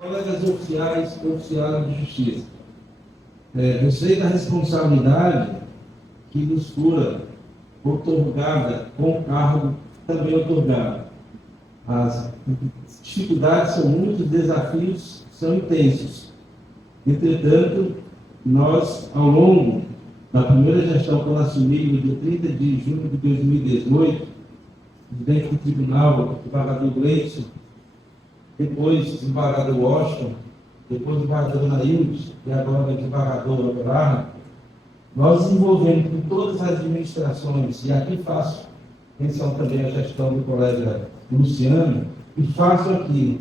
Colegas oficiais de justiça, eu sei da responsabilidade que nos fora otorgada com o cargo também otorgado. As dificuldades são muitos, os desafios são intensos. Entretanto, nós, ao longo da primeira gestão, quando assumi no dia 30 de junho de 2018, presidente do tribunal, o desembargador Gleison, depois o desembargador Washington, depois o desembargador Naildes, e agora o desembargador Abraham, nós desenvolvemos com todas as administrações, e aqui faço menção também à gestão do colega Luciano, e faço aqui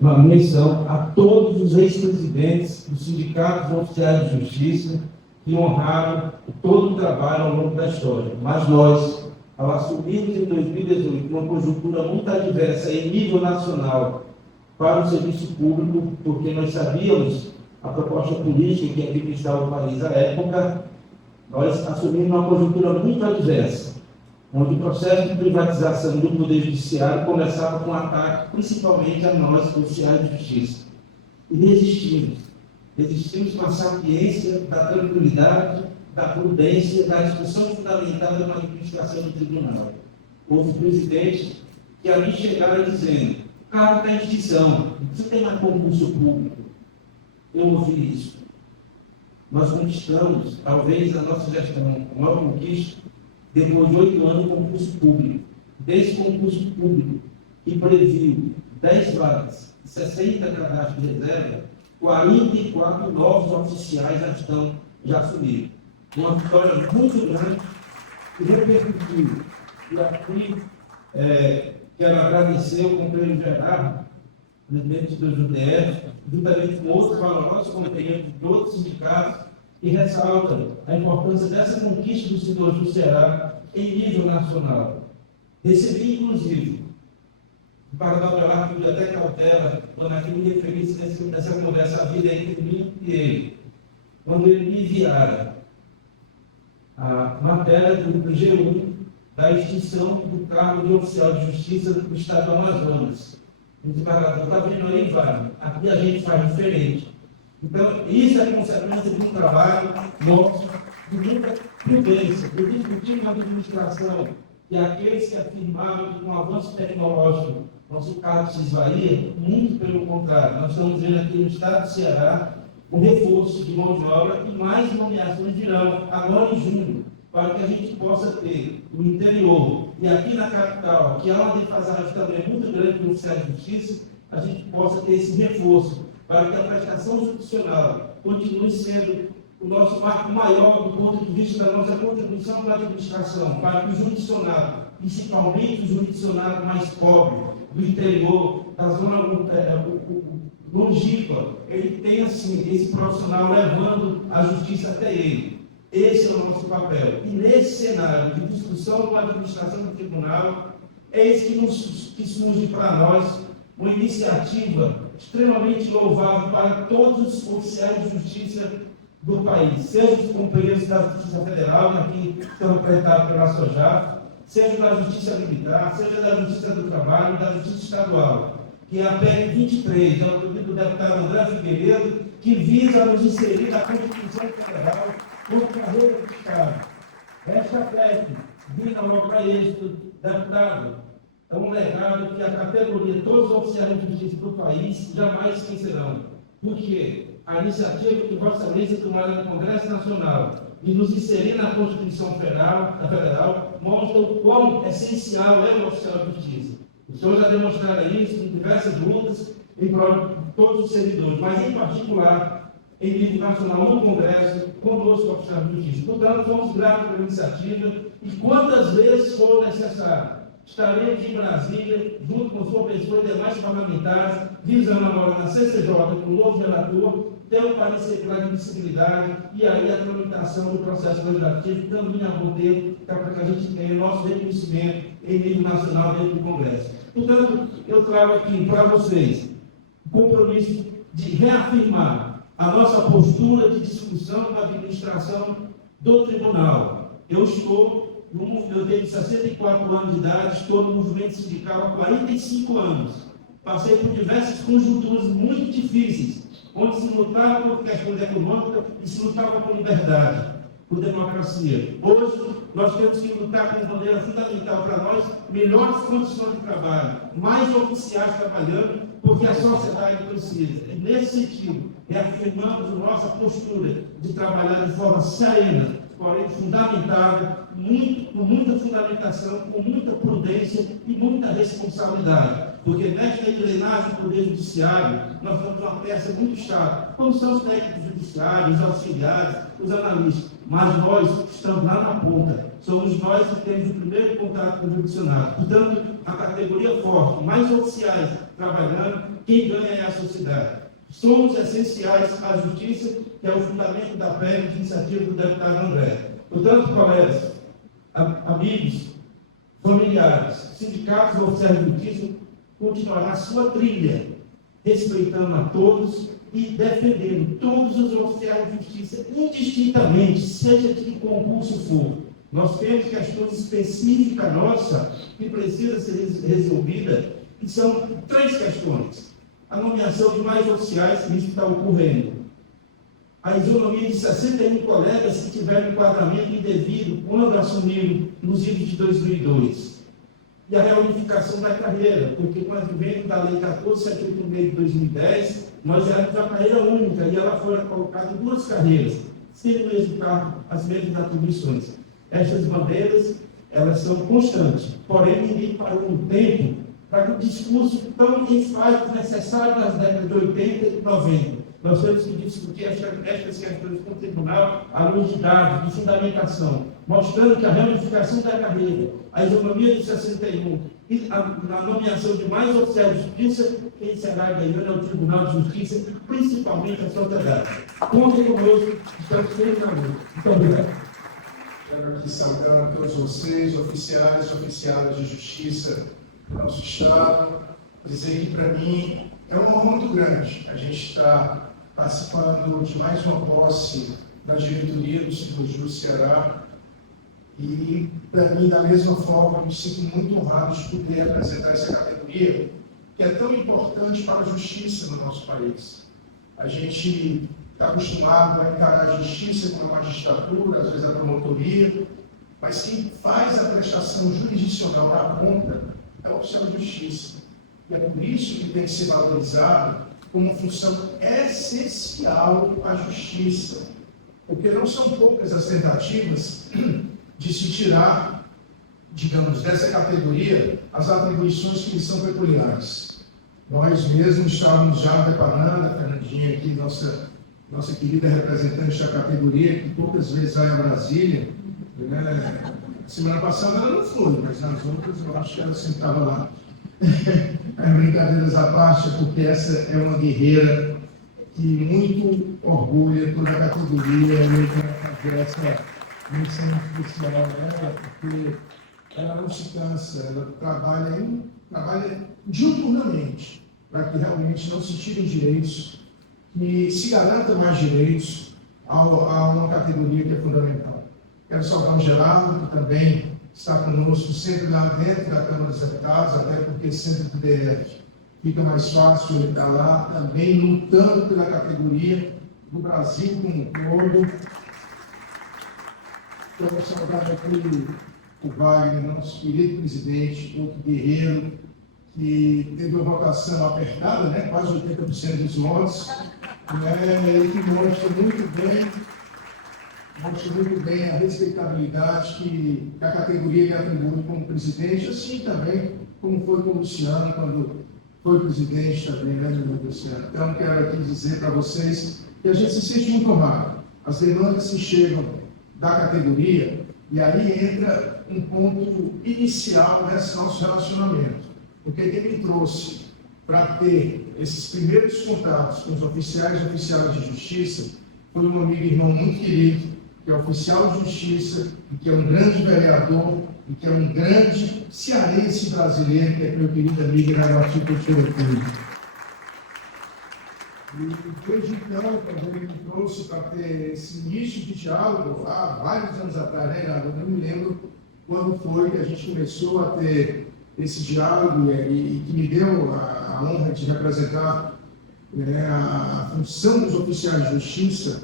uma menção a todos os ex-presidentes dos sindicatos oficiais de justiça que honraram todo o trabalho ao longo da história. Mas nós, ao assumirmos em 2018 uma conjuntura muito adversa em nível nacional para o serviço público, porque nós sabíamos a proposta política que administrava o país à época, nós assumimos uma conjuntura muito adversa, onde o processo de privatização do Poder Judiciário começava com um ataque, principalmente a nós, oficiais de justiça. E resistimos. Resistimos com a sapiência da tranquilidade, da prudência, da discussão fundamentada na administração do tribunal. Houve presidentes que ali chegaram dizendo: o cargo está em extinção, você tem mais concurso público. Eu ouvi isso. Nós conquistamos, talvez a nossa gestão, a maior conquista, depois de 8 anos, o concurso público. Desse concurso público, que previu 10 vagas, 60 cadastros de reserva, 44 novos oficiais já assumiram. Uma vitória muito grande que repercutiu. E aqui quero agradecer o companheiro Gerardo, presidente do JDF, juntamente com outros valorosos companheiros de outros sindicatos, que ressaltam a importância dessa conquista do setor do Ceará em nível nacional. Recebi, inclusive, o Paradão Gerardo pediu até cautela, quando aqui me referisse nessa conversa a vida entre mim e ele, quando ele me enviara a matéria do G1 da extinção do cargo de oficial de justiça do Estado do Amazonas. O desembargador está vendo aí, Vale, aqui a gente faz diferente. Então, isso é consequência de um trabalho nosso, de muita prudência. Eu discuti na administração que aqueles que afirmavam que com o avanço tecnológico nosso cargo se esvaía, muito pelo contrário. Nós estamos vendo aqui no estado do Ceará um reforço de mão de obra e mais nomeações virão agora em junho, para que a gente possa ter no interior e aqui na capital, que há uma defasagem também muito grande para o oficial de justiça, a gente possa ter esse reforço para que a prestação jurisdicional continue sendo o nosso marco maior do ponto de vista da nossa contribuição para a administração, para que o jurisdicionado, principalmente o jurisdicionado mais pobre, do interior, da zona longínqua, ele tenha, assim, esse profissional levando a justiça até ele. Esse é o nosso papel. E nesse cenário de discussão com a administração do tribunal, é isso que surge para nós uma iniciativa extremamente louvável para todos os oficiais de justiça do país, seja os companheiros da Justiça Federal, que aqui estão representados pela SOJAF, seja da Justiça Militar, seja da Justiça do Trabalho, da Justiça Estadual, que é a PEC 23, é o pedido do deputado André Figueiredo, que visa nos inserir na Constituição Federal como carreira do Estado. Esta PEC visa logo para este deputado, é um legado que a categoria, todos os oficiais de justiça do país jamais esquecerão. Por quê? A iniciativa que Vossa Excelência tomará no Congresso Nacional de nos inserir na Constituição Federal mostra o quão essencial é o oficial de justiça. O senhor já demonstraram isso em diversas lutas em prol de todos os servidores, mas em particular em nível nacional no Congresso, conosco, oficial de justiça. Portanto, fomos gratos pela iniciativa e quantas vezes for necessário, estaremos em Brasília, junto com o senhor Pessoa e demais parlamentares, visando agora na CCJ, com o novo relator, ter um parecer pela admissibilidade e aí a tramitação do processo legislativo também a bom tempo, para que a gente tenha o nosso reconhecimento em nível nacional dentro do Congresso. Portanto, eu trago aqui para vocês o compromisso de reafirmar a nossa postura de discussão com a administração do tribunal. Eu tenho 64 anos de idade, estou no movimento sindical há 45 anos. Passei por diversas conjunturas muito difíceis, onde se lutava por questões econômicas e se lutava por liberdade, por democracia. Hoje, nós temos que lutar com uma bandeira fundamental para nós, melhores condições de trabalho, mais oficiais trabalhando, porque a sociedade precisa. E nesse sentido, reafirmamos a nossa postura de trabalhar de forma serena, porém fundamentada, com muita fundamentação, com muita prudência e muita responsabilidade. Porque nesta engrenagem do Poder Judiciário, nós temos uma peça muito chata, como são os técnicos judiciários, os auxiliares, os analistas, mas nós estamos lá na ponta, somos nós que temos o primeiro contato com o judiciário. Portanto, a categoria forte, mais oficiais trabalhando, quem ganha é a sociedade. Somos essenciais à justiça, que é o fundamento da PEC de iniciativa do deputado André. Portanto, colegas, amigos, familiares, sindicatos e oficiais de justiça, continuará a sua trilha, respeitando a todos e defendendo todos os oficiais de justiça, indistintamente, seja de que concurso for. Nós temos questões específicas nossas que precisam ser resolvidas, e são 3 questões. A nomeação de mais oficiais, que isso está ocorrendo. A isonomia de 61 colegas que tiveram enquadramento indevido quando assumiram, inclusive de 2002. E a reunificação da carreira, porque com o advento da Lei 14.786 de 2010, nós éramos a carreira única e ela foi colocada em 2 carreiras, sendo o mesmo cargo, as mesmas atribuições. Estas bandeiras, elas são constantes, porém ninguém parou no tempo para que o discurso tão enfático necessário nas décadas de 80 e 90. Nós temos que discutir estas questões com o tribunal à luz de dados, de fundamentação, mostrando que a reunificação da carreira, a isonomia de 61 e a nomeação de mais oficiais de justiça, quem será ganhando é o Tribunal de Justiça, principalmente a sociedade. Contem conosco, estamos sempre na luta. Muito obrigado. Quero aqui saudar a todos vocês, oficiais e oficiadas de justiça do nosso Estado, dizer que para mim é uma honra muito grande. A gente está participando de mais uma posse da diretoria do Sidoju Ceará e, para mim, da mesma forma, me sinto muito honrado de poder apresentar essa categoria que é tão importante para a justiça no nosso país. A gente está acostumado a encarar a justiça como a magistratura, às vezes a promotoria, mas quem faz a prestação jurisdicional da conta é o oficial de justiça. E é por isso que tem que ser valorizado como uma função essencial à justiça, porque não são poucas as tentativas de se tirar, digamos, dessa categoria as atribuições que lhes são peculiares. Nós mesmos estávamos já preparando, a Fernandinha aqui, nossa querida representante da categoria, que poucas vezes vai a Brasília, né? Semana passada ela não foi, mas nas outras eu acho que ela sempre estava lá. Brincadeiras à parte, porque essa é uma guerreira que muito orgulha toda a categoria, e fazer essa missão especial dela, porque ela não se cansa, ela trabalha diuturnamente para que realmente não se tirem direitos e se garanta mais direitos a uma categoria que é fundamental. Quero saudar o Gerardo, que também está conosco sempre lá dentro da Câmara dos Deputados, até porque sempre do DF fica mais fácil ele estar lá, também lutando pela categoria do Brasil como um todo. Quero saudar aqui o Wagner, nosso querido presidente, outro guerreiro, que teve uma votação apertada, né? Quase 80% dos votos, e que mostra muito bem a respeitabilidade que a categoria lhe atribui como presidente, assim também como foi com o Luciano, quando foi presidente também, né, Luciano? Então, quero aqui dizer para vocês que a gente se sente muito honrado. As demandas que chegam da categoria, e aí entra um ponto inicial desse nosso relacionamento. Porque quem me trouxe para ter esses primeiros contatos com os oficiais e oficiais de justiça foi um amigo e irmão muito querido, que é oficial de justiça, e que é um grande vereador, e que é um grande cearense brasileiro, que é meu querido amigo Iraguaçu Coutinho. E desde então, quando ele me trouxe para ter esse início de diálogo, há vários anos atrás, né, eu não me lembro quando foi que a gente começou a ter esse diálogo e que me deu a a honra de representar a função dos oficiais de justiça,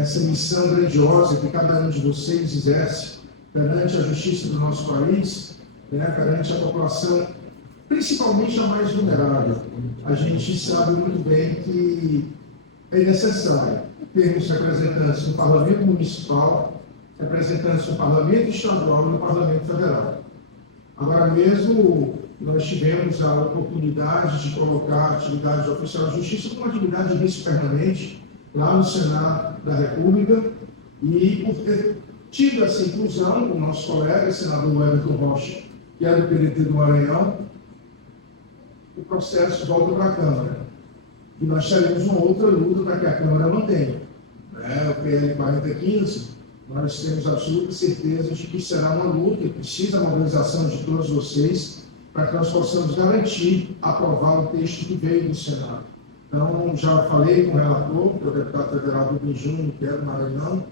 essa missão grandiosa que cada um de vocês exerce perante a justiça do nosso país, perante a população, principalmente a mais vulnerável. A gente sabe muito bem que é necessário termos representantes no Parlamento Municipal, representantes no Parlamento Estadual e no Parlamento Federal. Agora mesmo, nós tivemos a oportunidade de colocar a atividade de oficial de justiça como atividade de risco permanente lá no Senado da República, e por ter tido essa inclusão com o nosso colega, senador Wellington Rocha, que é do PDT do Maranhão, o processo volta para a Câmara. E nós teremos uma outra luta para que a Câmara mantenha. O PL 4015, nós temos absoluta certeza de que será uma luta e precisa da mobilização de todos vocês para que nós possamos garantir aprovar o texto que veio do Senado. Então, já falei com o relator, que é o deputado federal do Júnior, que é do Maranhão,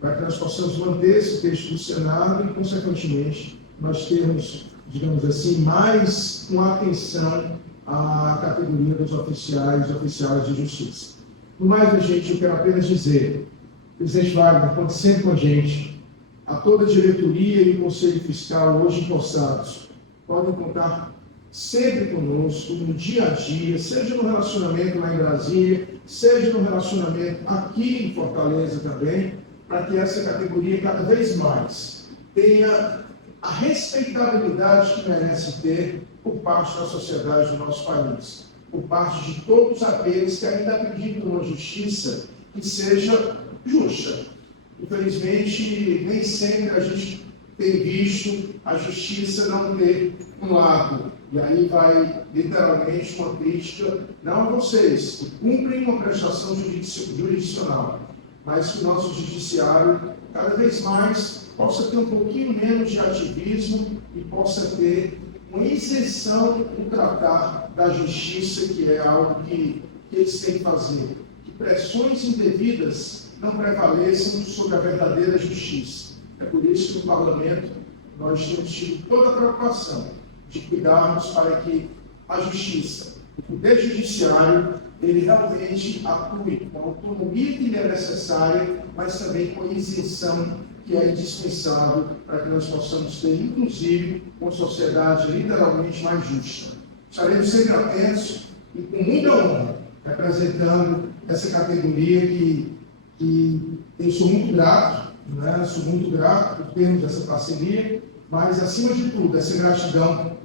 para que nós possamos manter esse texto do Senado e, consequentemente, nós termos, digamos assim, mais uma atenção à categoria dos oficiais e oficiais de justiça. No mais, gente, eu quero apenas dizer, presidente Wagner, conte sempre com a gente, a toda a diretoria e o Conselho Fiscal hoje empossados, podem contar sempre conosco, no dia a dia, seja no relacionamento lá em Brasília, seja no relacionamento aqui em Fortaleza também, para que essa categoria cada vez mais tenha a respeitabilidade que merece ter por parte da sociedade do nosso país, por parte de todos aqueles que ainda acreditam numa justiça que seja justa. Infelizmente, nem sempre a gente tem visto a justiça não ter um lado. E aí vai, literalmente, uma crítica, não a vocês, que cumprem uma prestação jurisdicional, mas que o nosso judiciário, cada vez mais, possa ter um pouquinho menos de ativismo e possa ter uma isenção no tratar da justiça, que é algo que eles têm que fazer. Que pressões indevidas não prevaleçam sobre a verdadeira justiça. É por isso que no Parlamento nós temos tido toda a preocupação de cuidarmos para que a justiça, o poder judiciário, ele realmente atue com a autonomia que é necessária, mas também com a isenção que é indispensável para que nós possamos ter, inclusive, uma sociedade literalmente mais justa. Estaremos sempre atentos e com muita honra, representando essa categoria que eu sou muito grato, sou muito grato por termos essa parceria, mas, acima de tudo, essa gratidão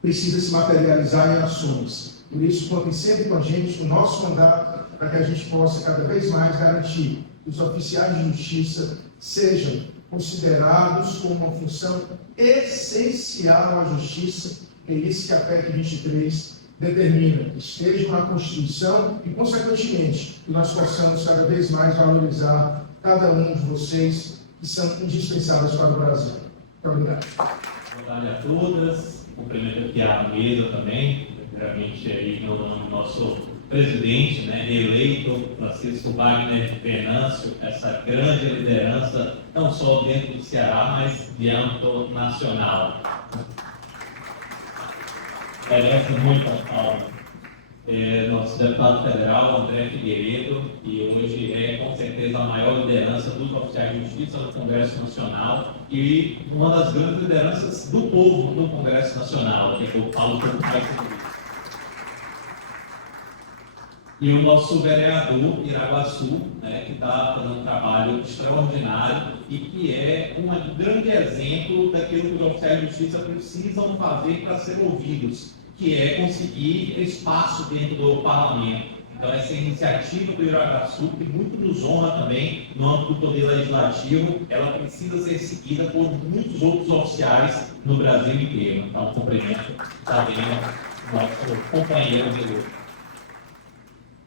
precisa se materializar em ações. Por isso, contem sempre com a gente, no nosso mandato, para que a gente possa cada vez mais garantir que os oficiais de justiça sejam considerados como uma função essencial à justiça, é isso que a PEC 23 determina, que estejam na Constituição e, consequentemente, que nós possamos cada vez mais valorizar cada um de vocês que são indispensáveis para o Brasil. Muito obrigado. Boa tarde a todas. Cumprimento aqui a mesa também, primeiramente aí no nosso presidente, eleito, Francisco Wagner Venâncio, essa grande liderança, não só dentro do Ceará, mas de âmbito nacional. Merece muito a palma. Nosso deputado federal, André Figueiredo, que hoje é com certeza a maior liderança dos oficiais de justiça no Congresso Nacional e uma das grandes lideranças do povo no Congresso Nacional, que eu falo como pai científico. E o nosso vereador Iraguaçu, que está fazendo um trabalho extraordinário e que é um grande exemplo daquilo que os oficiais de justiça precisam fazer para ser ouvidos, que é conseguir espaço dentro do parlamento. Então, essa iniciativa do Iraguaçu, que muito nos honra também no âmbito do Poder Legislativo, ela precisa ser seguida por muitos outros oficiais no Brasil inteiro. Então, cumprimento também o nosso companheiro de luta.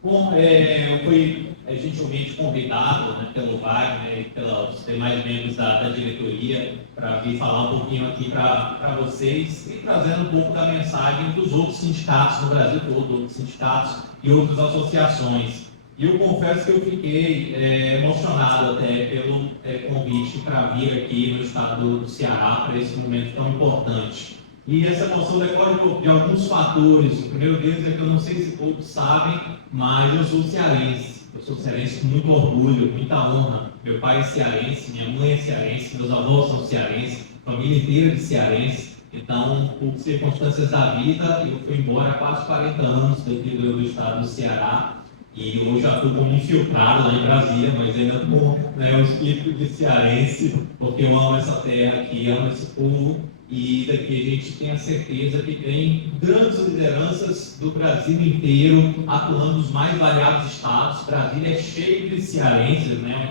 Eu fui gentilmente convidado pelo Wagner e pelos demais membros da diretoria para vir falar um pouquinho aqui para vocês e trazendo um pouco da mensagem dos outros sindicatos no Brasil todo, outros sindicatos e outras associações. E eu confesso que eu fiquei emocionado até pelo convite para vir aqui no estado do Ceará para esse momento tão importante. E essa emoção decorre de alguns fatores. O primeiro deles é que eu não sei se todos sabem, mas eu sou cearense. Eu sou cearense com muito orgulho, muita honra. Meu pai é cearense, minha mãe é cearense, meus avós são cearenses, família inteira de cearense. Então, por circunstâncias da vida, eu fui embora há quase 40 anos daqui do estado do Ceará. E hoje já estou como infiltrado lá em Brasília, mas ainda com, né, o espírito de cearense, porque eu amo essa terra aqui, amo esse povo. E daqui a gente tem a certeza que tem grandes lideranças do Brasil inteiro atuando nos mais variados estados. Brasília é cheio de cearenses, né?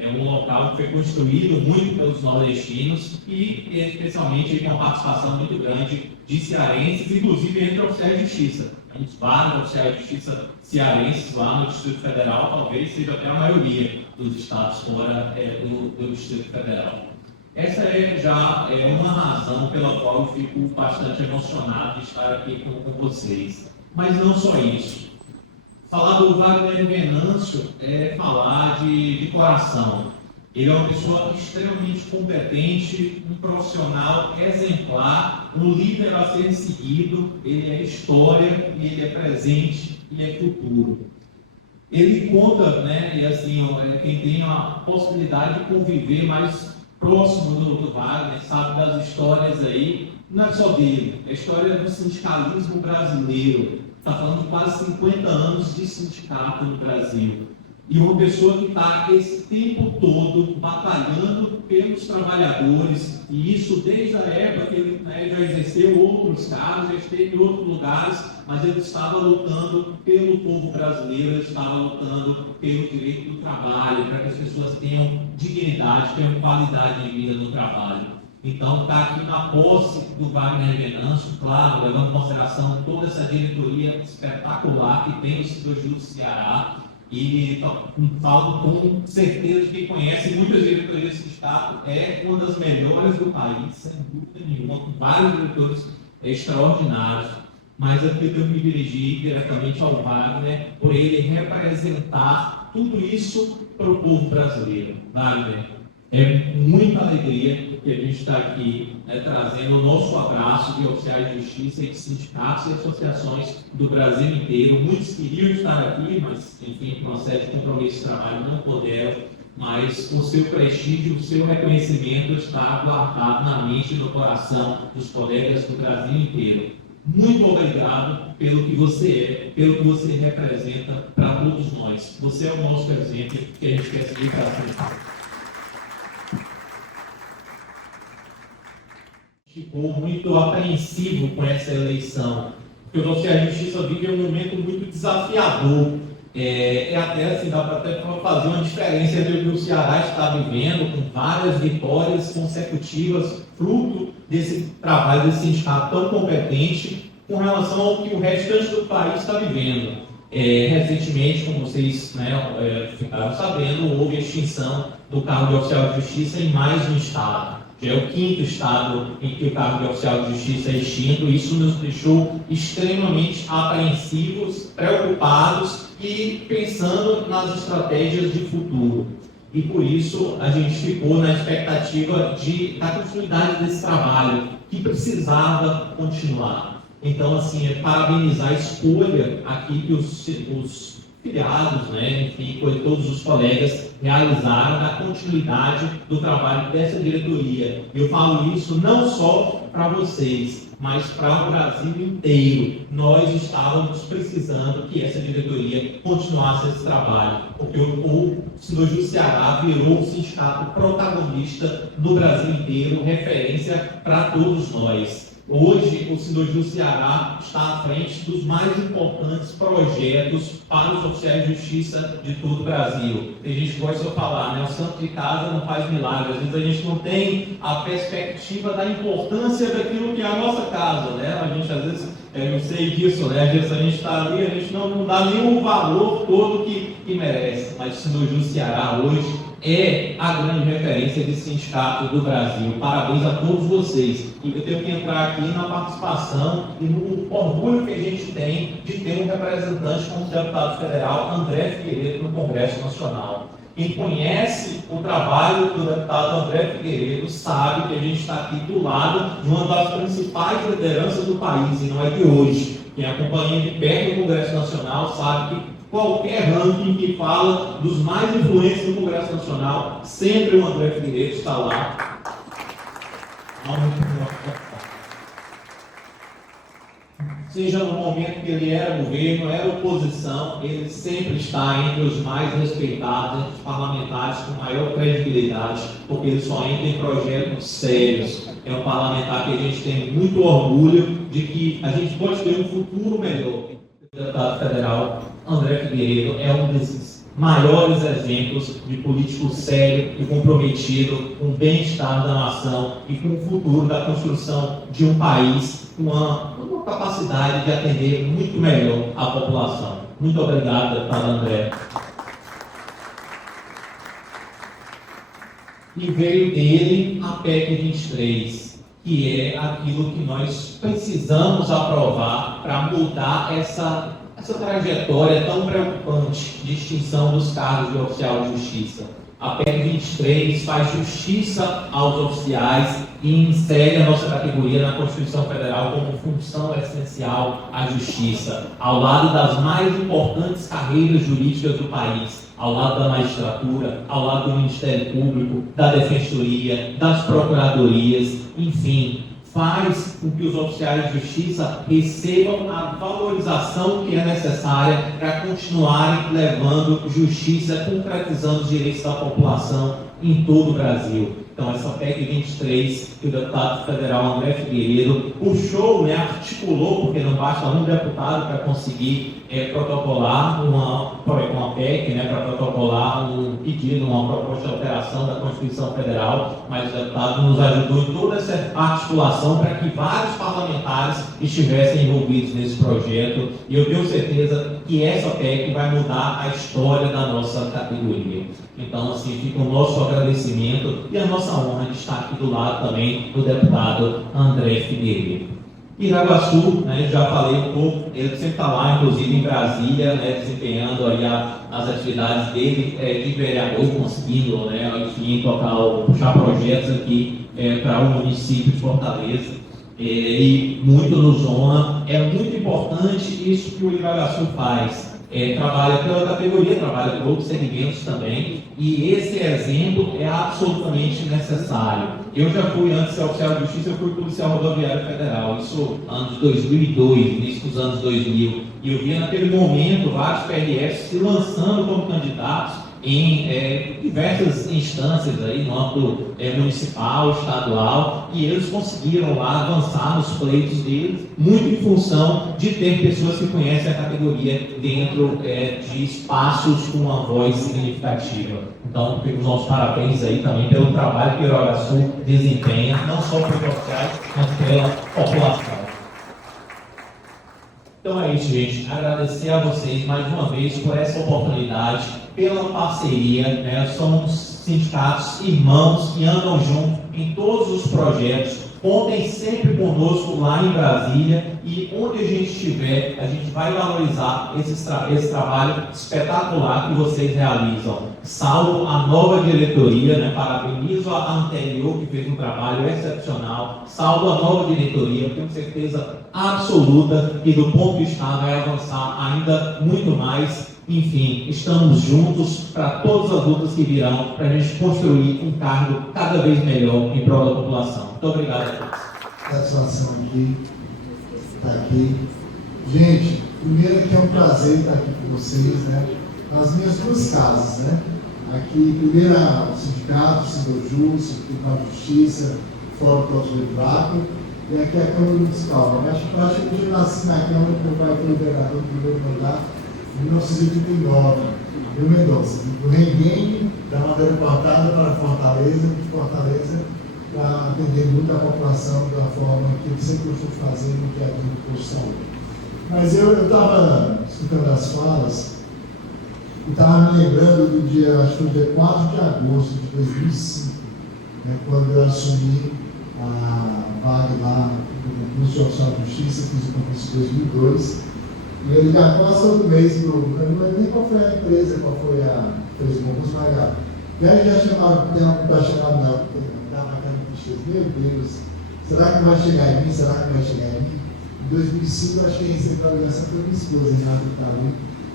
É um local que foi construído muito pelos nordestinos e especialmente tem uma participação muito grande de cearenses, inclusive entre oficiais de justiça. Temos vários oficiais de justiça cearenses lá no Distrito Federal, talvez seja até a maioria dos estados fora do Distrito Federal. Essa já é uma razão pela qual eu fico bastante emocionado de estar aqui com vocês. Mas não só isso. Falar do Wagner Venâncio é falar de coração. Ele é uma pessoa extremamente competente, um profissional exemplar, um líder a ser seguido. Ele é história, ele é presente e é futuro. Ele conta, né, e assim, quem tem a possibilidade de conviver mais próximo do Wagner, sabe das histórias aí, não é só dele, é a história do sindicalismo brasileiro. Está falando de quase 50 anos de sindicato no Brasil. E uma pessoa que está esse tempo todo batalhando pelos trabalhadores, e isso desde a época que ele, né, já exerceu outros cargos, já esteve em outros lugares, mas ele estava lutando pelo povo brasileiro, ele estava lutando pelo direito do trabalho, para que as pessoas tenham dignidade, tenham qualidade de vida no trabalho. Então, está aqui na posse do Wagner Venâncio, claro, levando em consideração toda essa diretoria espetacular que tem no Sidoju do Ceará. E falo com certeza de que conhece muitas diretorias do Estado, é uma das melhores do país, sem dúvida nenhuma, com vários diretores extraordinários. Mas aqui eu tenho que me dirigir diretamente ao Wagner, por ele representar tudo isso para o povo brasileiro. Wagner, é muita alegria que a gente está aqui, né, trazendo o nosso abraço de oficiais de justiça e de sindicatos e associações do Brasil inteiro. Muitos queriam estar aqui, mas, enfim, por uma série de compromissos de trabalho não puderam. Mas o seu prestígio, o seu reconhecimento está guardado na mente e no coração dos colegas do Brasil inteiro. Muito obrigado pelo que você é, pelo que você representa para todos nós. Você é o nosso exemplo que a gente quer seguir para frente. Ficou muito apreensivo com essa eleição, porque o oficial de justiça vive um momento muito desafiador. Até assim, dá para até fazer uma diferença entre o que o Ceará está vivendo, com várias vitórias consecutivas, fruto desse trabalho desse sindicato tão competente, com relação ao que o restante do país está vivendo. Recentemente, como vocês, né, ficaram sabendo, houve a extinção do cargo de oficial de justiça em mais um estado. Já é o 5º estado em que o cargo de oficial de justiça é extinto. Isso nos deixou extremamente apreensivos, preocupados e pensando nas estratégias de futuro. E por isso a gente ficou na expectativa da continuidade desse trabalho, que precisava continuar. Então, assim, parabenizar a escolha aqui que os filiados, né, enfim, todos os colegas realizaram na continuidade do trabalho dessa diretoria. Eu falo isso não só para vocês, mas para o Brasil inteiro. Nós estávamos precisando que essa diretoria continuasse esse trabalho, porque o Sidoju Ceará virou um sindicato protagonista do Brasil inteiro, referência para todos nós. Hoje, o Sidoju Ceará está à frente dos mais importantes projetos para os oficiais de justiça de todo o Brasil. Tem gente que gosta de falar, né? O santo de casa não faz milagre. Às vezes a gente não tem a perspectiva da importância daquilo que é a nossa casa, né? A gente, às vezes, eu sei disso, né? Às vezes a gente está ali, a gente não dá nenhum valor todo que merece. Mas o Sidoju Ceará hoje é a grande referência de sindicato do Brasil. Parabéns a todos vocês. E eu tenho que entrar aqui na participação e no orgulho que a gente tem de ter um representante como deputado federal, André Figueiredo, no Congresso Nacional. Quem conhece o trabalho do deputado André Figueiredo sabe que a gente está aqui do lado de uma das principais lideranças do país, e não é de hoje. Quem acompanha de perto o Congresso Nacional sabe que qualquer ranking que fala dos mais influentes do Congresso Nacional, sempre o André Figueiredo está lá. Seja no momento que ele era governo, era oposição, ele sempre está entre os mais respeitados, entre os parlamentares com maior credibilidade, porque ele só entra em projetos sérios. É um parlamentar que a gente tem muito orgulho de que a gente pode ter um futuro melhor. O deputado federal André Figueiredo é um desses maiores exemplos de político sério e comprometido com o bem-estar da nação e com o futuro da construção de um país com uma capacidade de atender muito melhor a população. Muito obrigado, deputado André. E veio dele a PEC 23, que é aquilo que nós precisamos aprovar para mudar essa trajetória tão preocupante de extinção dos cargos de oficial de justiça. A PEC 23 faz justiça aos oficiais e insere a nossa categoria na Constituição Federal como função essencial à justiça, ao lado das mais importantes carreiras jurídicas do país, ao lado da magistratura, ao lado do Ministério Público, da Defensoria, das procuradorias, enfim, faz com que os oficiais de justiça recebam a valorização que é necessária para continuarem levando justiça, concretizando os direitos da população em todo o Brasil. Então, essa PEC 23, que o deputado federal André Figueiredo puxou, articulou, porque não basta um deputado para conseguir protocolar uma PEC, para protocolar um pedido, uma proposta de alteração da Constituição Federal, mas o deputado nos ajudou em toda essa articulação para que vários parlamentares estivessem envolvidos nesse projeto, e eu tenho certeza que essa PEC vai mudar a história da nossa categoria. Então, assim, fica o nosso agradecimento e a nossa honra de estar aqui do lado também do deputado André Figueiredo. Iraguaçu, já falei um pouco, ele sempre está lá, inclusive em Brasília, desempenhando aí as atividades dele de vereador, conseguindo, enfim, puxar projetos aqui para o município de Fortaleza. E muito nos honra. É muito importante isso que o Iraguaçu faz. Trabalha pela categoria, trabalha por outros segmentos também, e esse exemplo é absolutamente necessário. Eu já fui, antes de ser oficial de justiça, eu fui policial rodoviário federal, isso anos 2002, início dos anos 2000, e eu via naquele momento vários PRFs se lançando como candidatos em diversas instâncias aí, no âmbito municipal, estadual, e eles conseguiram lá avançar nos pleitos deles, muito em função de ter pessoas que conhecem a categoria dentro de espaços com uma voz significativa. Então, os nossos parabéns aí também pelo trabalho que o Iraguaçu desempenha, não só pelos oficiais, mas pela população. Então é isso, gente. Agradecer a vocês mais uma vez por essa oportunidade, pela parceria. Somos sindicatos irmãos que andam juntos em todos os projetos. Contem sempre conosco lá em Brasília, e onde a gente estiver, a gente vai valorizar esse trabalho espetacular que vocês realizam. Salvo a nova diretoria, parabenizo a anterior que fez um trabalho excepcional, salvo a nova diretoria, eu tenho certeza absoluta que do ponto de vista vai avançar ainda muito mais. Enfim, estamos juntos para todas as lutas que virão, para a gente construir um cargo cada vez melhor em prol da população. Muito obrigado a todos. Satisfação aqui, estar aqui. Gente, primeiro que é um prazer estar aqui com vocês, nas minhas duas casas, Aqui, primeiro o sindicato, o Sindojus, o Sindicato de Justiça, Fórum Cláudio Vaco, e aqui a Câmara Municipal. Eu acho que eu nasci na Câmara, que meu pai foi vereador do primeiro mandato, em 1989, Rio Mendonça, do Renguengue, da Madeira Cortada para Fortaleza, de Fortaleza, para atender muito a população da forma que ele sempre gostou de fazer no que é do posto de saúde. Mas eu estava escutando as falas e estava me lembrando do dia, acho que foi dia 4 de agosto de 2005, quando eu assumi a vaga lá no Conselho Nacional de Justiça, fiz o concurso em 2002. E ele já posta todo mês, eu não lembro nem qual foi a empresa, qual foi a fez o concurso, mas já. E aí já chamaram, tem algo para chamar, não, dava aquela tristeza, meu Deus, será que vai chegar em mim? Será que vai chegar em mim? Em 2005, eu acho que recebi a ligação pela minha esposa, Renata, que está ali,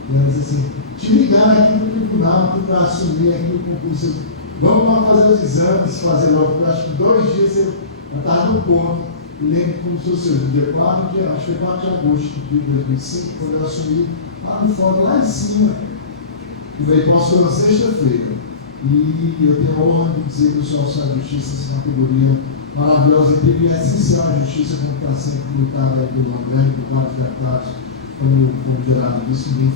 dizendo assim, te ligaram aqui no tribunal para assumir aqui o concurso. Vamos lá fazer os exames, fazer logo, acho que 2 dias eu estava no ponto. Eu lembro como se fosse no dia 4, acho que foi 4 de agosto de 2005, quando eu assumi lá no fundo, lá em cima. O veio foi na sexta-feira. E eu tenho a honra de dizer que eu sou auxiliar de justiça, essa categoria maravilhosa e é essencial a justiça, como está sempre lutada pelo André, por vários deputados, como Gerardo disse, ninguém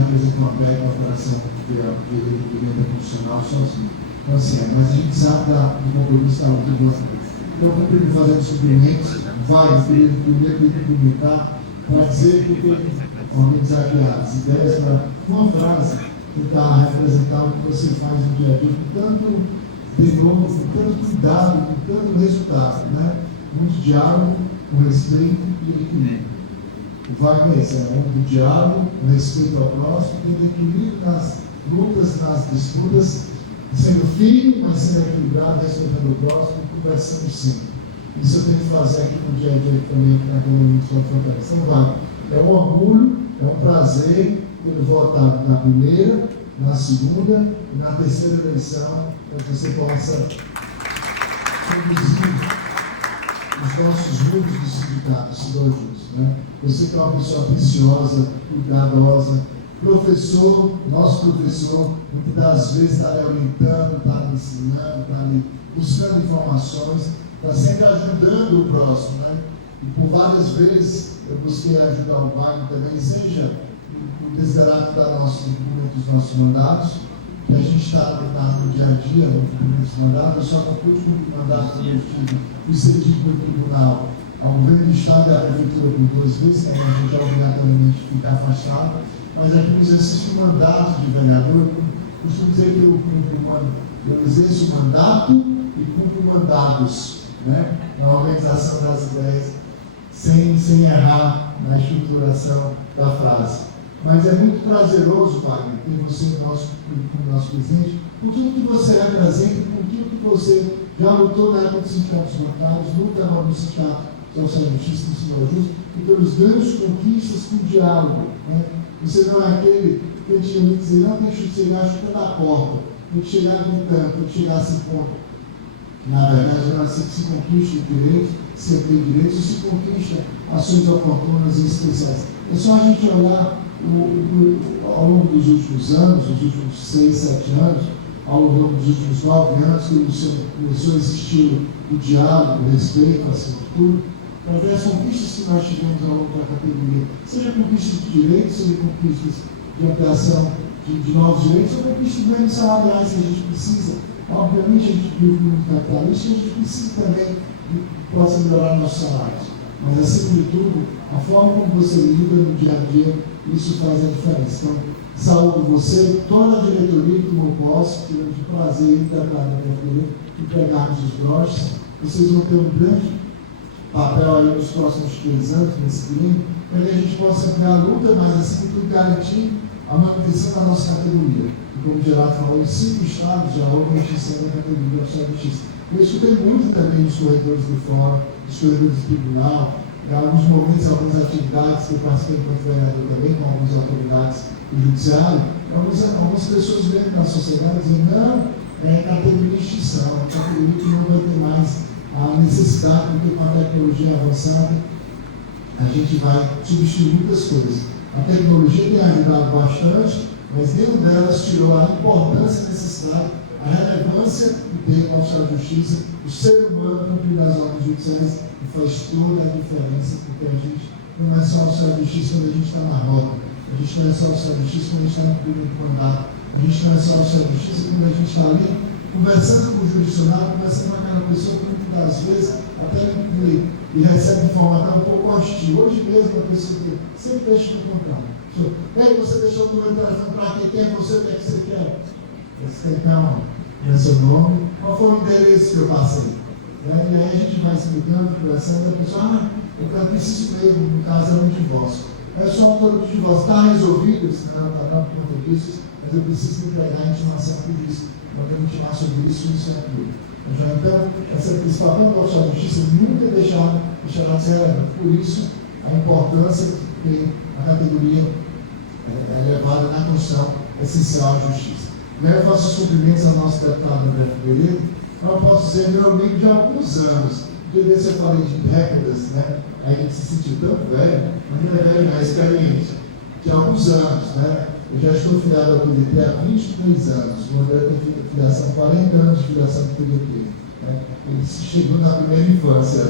apresenta uma PEC, uma operação de emenda constitucional sozinho. Então, assim, mas a gente sabe do compromisso da luta do André. Então, eu cumprimento fazendo suprimentos, vai, primeiro cumprimentar, para dizer que organizar aqui as ideias para uma frase tentar representar o que você faz no dia a dia, com tanto temor, com tanto cuidado, com tanto resultado, né? Muito diálogo, com respeito e equilíbrio. O Wagner é um diálogo, um respeito ao próximo, tendo equilíbrio nas lutas, nas disputas, sendo firme, mas sendo equilibrado, respeitando o próximo, conversando sempre. Isso eu tenho que fazer aqui no dia a dia também, na Academia de Fortaleza. Então, Wagner, é um orgulho, é um prazer ter votado na primeira, na segunda e na terceira eleição, para que você possa conduzir os nossos rumos do sindicato, siderúrgicos, né? Você que é uma pessoa preciosa, cuidadosa, professor, nosso professor, muitas das vezes está ali orientando, está ali ensinando, está ali buscando informações, está sempre ajudando o próximo, né? E por várias vezes eu busquei ajudar o Wagner também, seja o desiderato dos nossos mandatos, que a gente está no dia a dia, no cumprimento dos mandatos. Eu só concluo o mandato que eu fui cedido pelo tribunal ao governo do Estado e à prefeitura por 2 vezes, né? A gente é obrigatoriamente ficar afastado, mas aqui no exercício do mandato de vereador, eu costumo dizer que eu exerço o mandato e cumpro mandados, né? Na organização das ideias, sem errar na estruturação da frase. Mas é muito prazeroso, Wagner, ter você como nosso presidente, por tudo que você representa, por tudo que você já lutou na época dos sindicatos bancários, luta agora no sindicato social justiça, no Sinal Justo, e pelos grandes conquistas com diálogo. Né? Você não é aquele que antigamente dizia, não, deixa eu chegar chutando a porta, tem que chegar gritando, tem que chegar a 5 pontos. Na verdade, não é assim que se conquista o direito, se tem direito, se conquista ações oportunas e especiais. É só a gente olhar ao longo dos últimos anos, os últimos 6, 7 anos, ao longo dos últimos 9 anos, que começou a existir o diálogo, o respeito, acima de tudo, para ver as conquistas que nós tivemos ao longo da categoria, seja conquistas de direitos, seja conquistas de ampliação de novos direitos, ou conquistas de ganhos salariais que a gente precisa. Obviamente, a gente vive no mundo capitalista e a gente precisa também que possa melhorar nossos salários. Mas, acima de tudo, a forma como você lida no dia a dia, isso faz a diferença. Então, saúdo você, toda a diretoria que tomou posse, tivemos o prazer de trabalhar na diretoria e pegarmos os broches. Vocês vão ter um grande papel aí nos próximos 3 anos, nesse crime, para que a gente possa criar a luta, mas, acima de tudo, garantir a manutenção da nossa categoria. E, como o Gerardo falou, em 5 estados já houve uma extinção da categoria oficial de justiça. Eu escutei muito também nos corredores do fórum, nos corredores do tribunal, em alguns momentos, algumas atividades que eu participei enquanto vereador também, com algumas autoridades do judiciário, algumas pessoas vêm na sociedade dizendo, não, é categoria de extinção, é categoria que não vai ter mais a necessidade, porque com a tecnologia avançada, a gente vai substituir muitas coisas. A tecnologia tem ajudado bastante, mas nenhuma delas tirou a importância e necessidade, a relevância do termo oficial de justiça, o ser humano cumprindo as ordens judiciais, e faz toda a diferença, porque a gente não é só oficial de justiça quando a gente está na rota, a gente não é só oficial de justiça quando a gente está cumprindo o mandato, a gente não é só oficial de justiça quando a gente está ali conversando com o judicionário, conversando com aquela pessoa que muitas das vezes até e recebe informação um pouco hostil. Hoje mesmo a pessoa que sempre deixa me contar. E aí você deixou o número de telefone para quem é você, o que é que você quer? Você quer não é seu nome, qual foi o endereço que eu passei? E aí a gente vai explicando, conversando, e a pessoa, eu preciso mesmo, no caso é um divórcio. é só todo de voz, está resolvido, está por conta disso, mas eu preciso entregar a intimação por isso, eu tenho que intimar sobre isso e aquilo. Então, esse papel do oficial de justiça nunca deixar de ser relevante. Por isso, a importância de ter a categoria elevada na construção essencial à justiça. Eu faço os cumprimentos ao nosso deputado André Figueiredo, não posso dizer meu amigo de alguns anos. Porque desse eu falei de décadas, né? A gente se sentiu tão velho, mas não é velho, é experiente. De alguns anos, né? Eu já estou filiado ao PDT há 23 anos. O André tem filiação, 40 anos de filiação do PDT. Né? Ele chegou na primeira infância.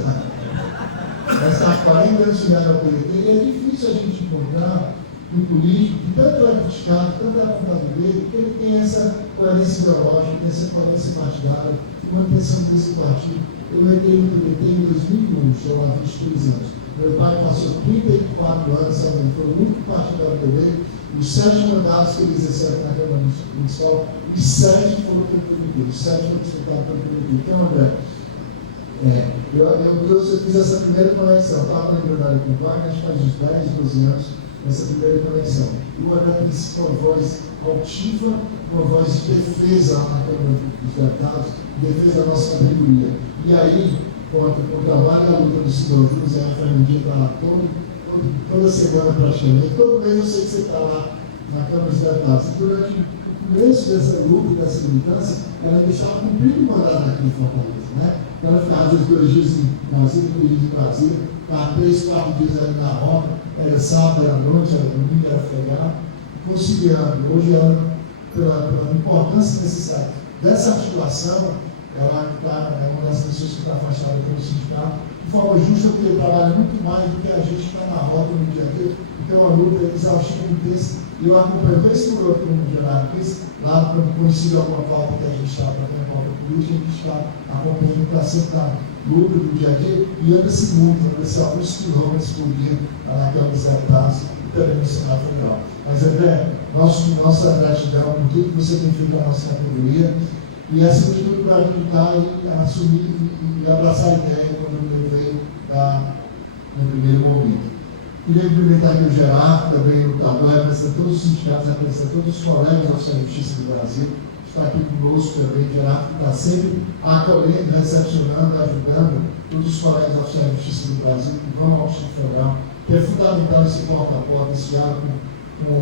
Mas está 40 anos filiado ao PDT e é difícil a gente encontrar um político que tanto é criticado, tanto é apoiado dele, que ele tem essa coerência ideológica, tem essa coerência partidária, manutenção desse partido. Eu entrei no PDT em 2001, estou há 23 anos. Meu pai passou 34 anos, foi o único partido da PDT, os 7 mandatos que ele exerceu na Câmara Municipal, e 7 foram pelo PDT, os 7 foram disputados pelo PDT. Então, André, eu fiz essa primeira conexão, estava lembrando ali com o Wagner, acho que faz uns 10, 12 anos, essa primeira conexão. E o André tem uma voz altiva, uma voz de defesa na Câmara dos Deputados, defesa da nossa categoria. E aí, com o trabalho e a luta do senhor José Fernandinho está lá toda semana praticamente, todo mês eu sei que você está lá na Câmara dos Deputados. E durante o começo dessa luta, dessa militância, ela deixava cumprir o mandato aqui em Fortaleza, né? Ela ficava às vezes 2 dias em Brasília, 2 dias em Brasília, ficava 3, 4 dias ali na rota, era sábado, era noite, era domingo, era feriado, conciliando. Hoje ela, pela importância e necessidade dessa articulação, ela é uma das pessoas que está afastada pelo sindicato, de forma justa, porque ele trabalha muito mais do que a gente que está na rota no dia a dia. Então, a luta é exaustiva e intensa. E eu acompanho, vez por outra, como Gerardo disse, lá quando coincide alguma pauta que a gente está tratando, pauta política, a gente está acompanhando para sempre a luta do dia a dia e anda-se muito, anda-se alguns quilômetros por dia na Câmara dos Deputados e também no Senado Federal. Mas, André, nossa gratidão por tudo que você tem feito na nossa categoria. E acima de tudo, para acreditar e assumir e abraçar a ideia quando eu veio no primeiro momento. Queria cumprimentar aqui o Gerardo, também o lutador, representando todos os sindicatos, representando todos os colegas da Oficina de Justiça do Brasil, que está aqui conosco também, Gerardo, que está sempre acolhendo, recepcionando, ajudando todos os colegas da Oficina de Justiça do Brasil, que vão ao Distrito Federal, que é fundamental esse porta a porta, esse diálogo com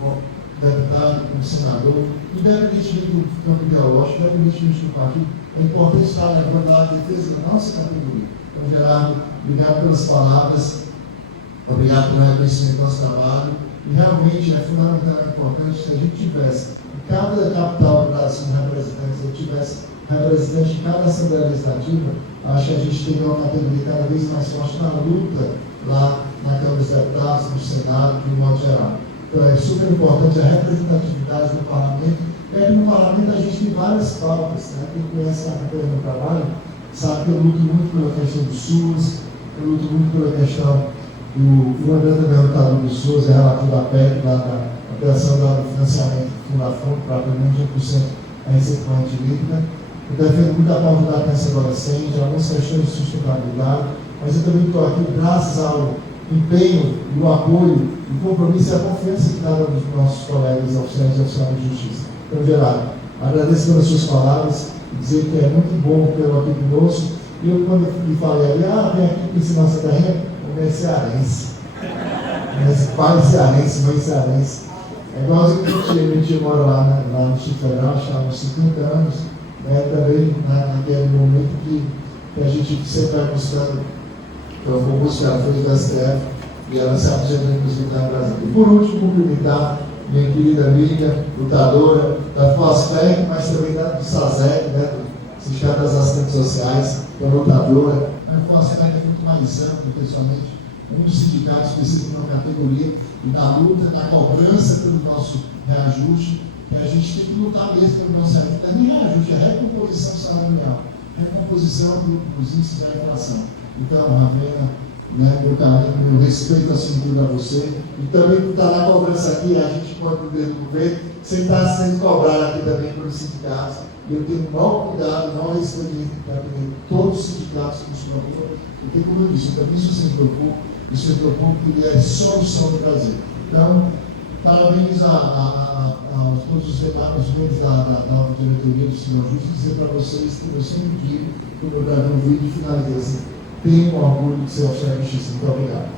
o deputado, com o senador, independentemente do campo ideológico, independentemente do partido, é importante estar levando a defesa da nossa categoria. Então, Gerardo, obrigado pelas palavras, obrigado pelo reconhecimento do nosso trabalho, e realmente é fundamental e importante se a gente tivesse, em cada capital do Brasil, representantes, se eu tivesse representante em cada Assembleia Legislativa, acho que a gente teria uma categoria cada vez mais forte na luta lá na Câmara dos Deputados, no Senado, de modo geral. Então é super importante a representatividade do parlamento. É que no parlamento a gente tem várias pautas, né? Quem conhece a campanha do trabalho sabe que eu luto muito pela questão do SUS, eu luto muito pela questão do André também é lutador do SUS, é relativo à PEC, da ampliação do financiamento do Fundafundo para pelo menos 1% a receita corrente líquida. Eu defendo muito a pauta da atenção adolescente, algumas questões de sustentabilidade, mas eu também estou aqui graças ao empenho, o apoio, o compromisso e a confiança que dá dos nossos colegas oficiais e oficiais de justiça. Então, Gerardo, agradeço pelas suas palavras, dizer que é muito bom ter aqui conosco. E eu, quando eu falei ali, vem aqui para ensinar essa terreno, o meu cearense. Mas pai cearense, mãe cearense. É igualzinho que meu tio mora lá no Distrito Federal, estava uns 50 anos, né, também naquele momento que a gente sempre vai buscando. Então, o concurso que ela fez do STF e ela se apresentou inclusive na Brasília. E por último, cumprimentar minha querida amiga, lutadora da FOSPEC, mas também do SASEC, né, do Sindicato das Assistentes Sociais, que é lutadora. A FOSPEC é muito mais ampla, pessoalmente, um dos sindicatos específicos na categoria e na luta, na cobrança pelo nosso reajuste, que a gente tem que lutar mesmo pelo nosso reajuste. Não é nem reajuste, é recomposição salarial, recomposição dos índices da inflação. Então, Ravena, né, meu carinho, meu respeito acima de tudo a você. E também por estar na cobrança aqui, a gente pode poder ver, sem estar sendo cobrado aqui também pelos sindicatos. E eu tenho o maior cuidado, o maior respeito para todos os sindicatos que nos procuram. Eu tenho, como eu disse, eu também sou sem preocupo. do setor público e é solução do Brasil. Então, parabéns a todos os membros da nova diretoria do Sindor Juiz, e dizer para vocês que eu sempre digo, como eu gravei um vídeo, finalizei assim, tenho orgulho de ser oficial de justiça. Muito obrigado.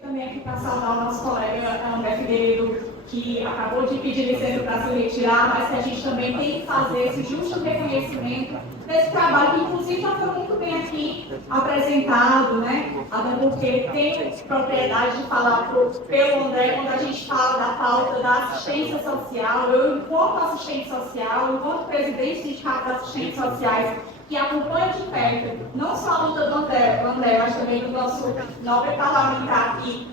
Também aqui para saudar o nosso colega André Figueiredo, que acabou de pedir licença para se retirar, mas que a gente também tem que fazer esse justo reconhecimento desse trabalho, que inclusive já foi muito bem aqui apresentado, né? Até porque tem propriedade de falar pelo André quando a gente fala da pauta da assistência social. Eu, enquanto assistente social, enquanto presidente do Sindicato de Assistentes Sociais, que acompanha de perto não só a luta do André, mas também do nosso nobre parlamentar aqui,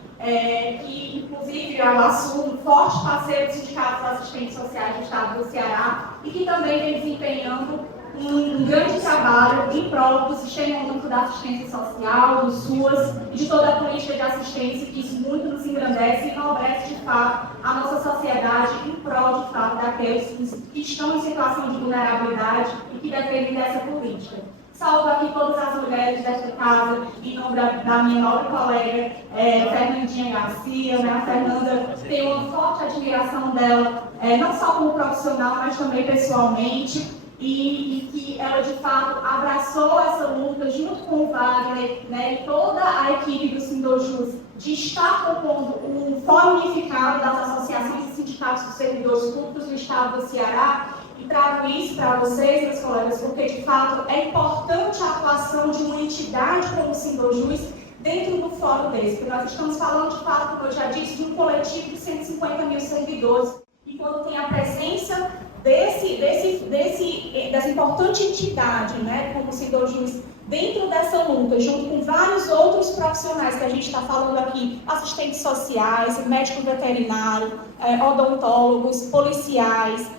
que inclusive é a ASU, um forte parceiro dos sindicatos assistentes sociais do estado do Ceará, e que também vem desempenhando um grande trabalho em prol do Sistema Único da Assistência Social, do SUAS e de toda a política de assistência, que isso muito nos engrandece e enobrece de fato a nossa sociedade em prol de fato daqueles que estão em situação de vulnerabilidade e que dependem dessa política. Saúdo aqui todas as mulheres desta casa, em nome da minha nobre colega Fernandinha Garcia, né? A Fernanda tem uma forte admiração dela, não só como profissional, mas também pessoalmente, e que ela de fato abraçou essa luta junto com o Wagner, né? E toda a equipe do Sindojus, de estar compondo o Fórum Unificado das Associações e Sindicatos dos Servidores Públicos do Estado do Ceará. E trago isso para vocês, meus colegas, porque de fato é importante a atuação de uma entidade como o Sindojus dentro do fórum desse, porque nós estamos falando de fato, como eu já disse, de um coletivo de 150 mil servidores. E quando tem a presença dessa importante entidade, né, como o Sindojus, dentro dessa luta, junto com vários outros profissionais que a gente está falando aqui, assistentes sociais, médicos veterinários, odontólogos, policiais,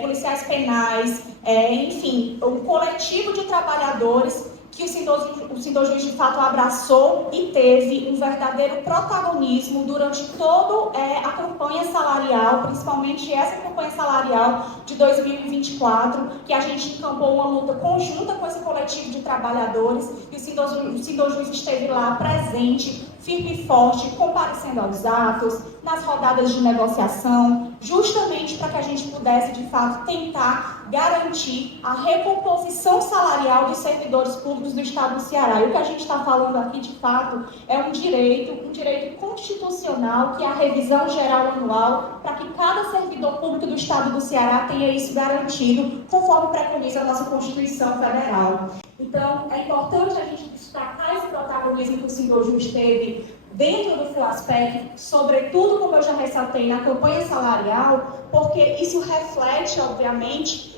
policiais penais, enfim, um coletivo de trabalhadores que o Sindojus de fato abraçou e teve um verdadeiro protagonismo durante toda a campanha salarial, principalmente essa campanha salarial de 2024, que a gente encampou uma luta conjunta com esse coletivo de trabalhadores, e o Sindojus esteve lá presente, firme e forte, comparecendo aos atos, nas rodadas de negociação, justamente para que a gente pudesse, de fato, tentar garantir a recomposição salarial dos servidores públicos do Estado do Ceará. E o que a gente está falando aqui, de fato, é um direito constitucional, que é a revisão geral anual, para que cada servidor público do Estado do Ceará tenha isso garantido, conforme preconiza a nossa Constituição Federal. Então, é importante a gente destacar esse protagonismo que o Sindojus teve dentro do FUASPEC, sobretudo, como eu já ressaltei, na campanha salarial, porque isso reflete, obviamente,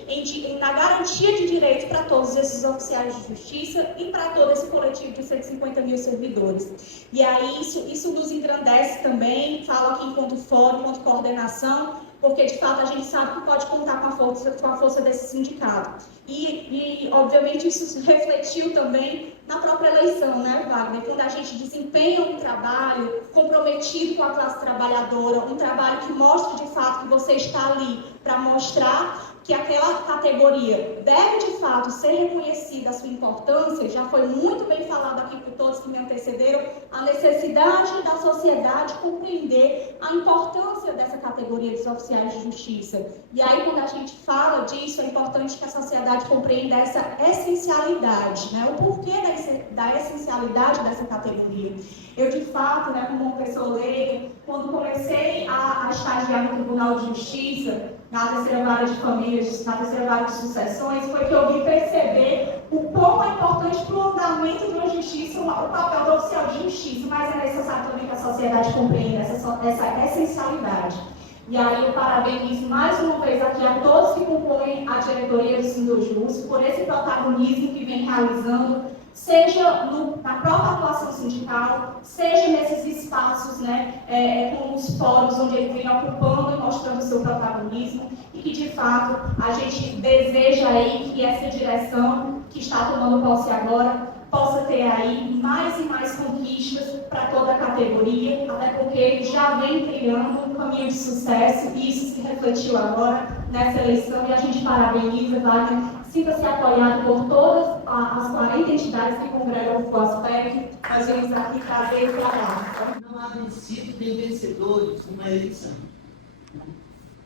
na garantia de direitos para todos esses oficiais de justiça e para todo esse coletivo de 150 mil servidores. E aí isso nos engrandece também, falo aqui enquanto fórum, enquanto coordenação, porque de fato a gente sabe que pode contar com a força desse sindicato. E obviamente isso se refletiu também na própria eleição, né, Wagner? Quando a gente desempenha um trabalho comprometido com a classe trabalhadora, um trabalho que mostra de fato que você está ali para mostrar que aquela categoria deve de fato ser reconhecida a sua importância, já foi muito bem falado aqui por todos que me antecederam, a necessidade da sociedade compreender a importância dessa categoria dos oficiais de justiça. E aí, quando a gente fala disso, é importante que a sociedade compreenda essa essencialidade, né? O porquê da essencialidade dessa categoria. Eu, de fato, né, como uma pessoa leiga, quando comecei a estagiar no Tribunal de Justiça, na terceira vara de famílias, na terceira vara de sucessões, foi que eu vim perceber o quão é importante para o andamento de uma justiça o papel do oficial de justiça, mas é necessário também que a sociedade compreenda essa essencialidade. E aí eu parabenizo mais uma vez aqui a todos que compõem a diretoria do Sindojus por esse protagonismo que vem realizando, seja na própria atuação sindical, seja nesses espaços, né, como os fóruns onde ele vem ocupando e mostrando o seu protagonismo, e que de fato a gente deseja aí que essa direção que está tomando posse agora possa ter aí mais e mais conquistas para toda a categoria, até porque ele já vem trilhando um caminho de sucesso, e isso se refletiu agora nessa eleição, e a gente parabeniza, Wagner, Sinta-se apoiado por todas as 40 entidades que congregam o FOASPEC. Nós viemos aqui trazer o trabalho. Não há vencido nem vencedores numa eleição.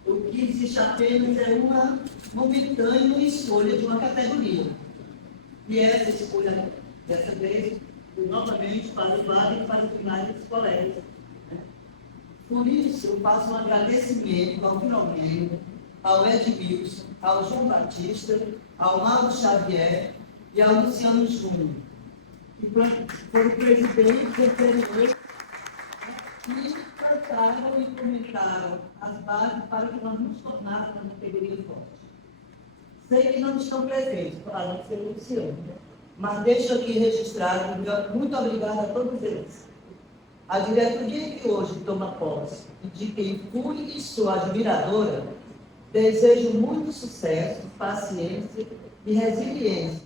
O que existe apenas é uma momentânea uma escolha de uma categoria. E essa escolha, dessa vez, foi novamente para o vale e para os demais colegas. Por isso, eu faço um agradecimento ao Filomeno, ao Edmilson, ao João Batista, ao Mauro Xavier e ao Luciano Júnior, que foram presidentes do anterior e trataram e comentaram as bases para que nós nos tornássemos uma categoria forte. Sei que não estão presentes, para não ser o Luciano, mas deixo aqui registrado, muito obrigada a todos eles. A diretoria que hoje toma posse, e de quem fui e sou admiradora, desejo muito sucesso, paciência e resiliência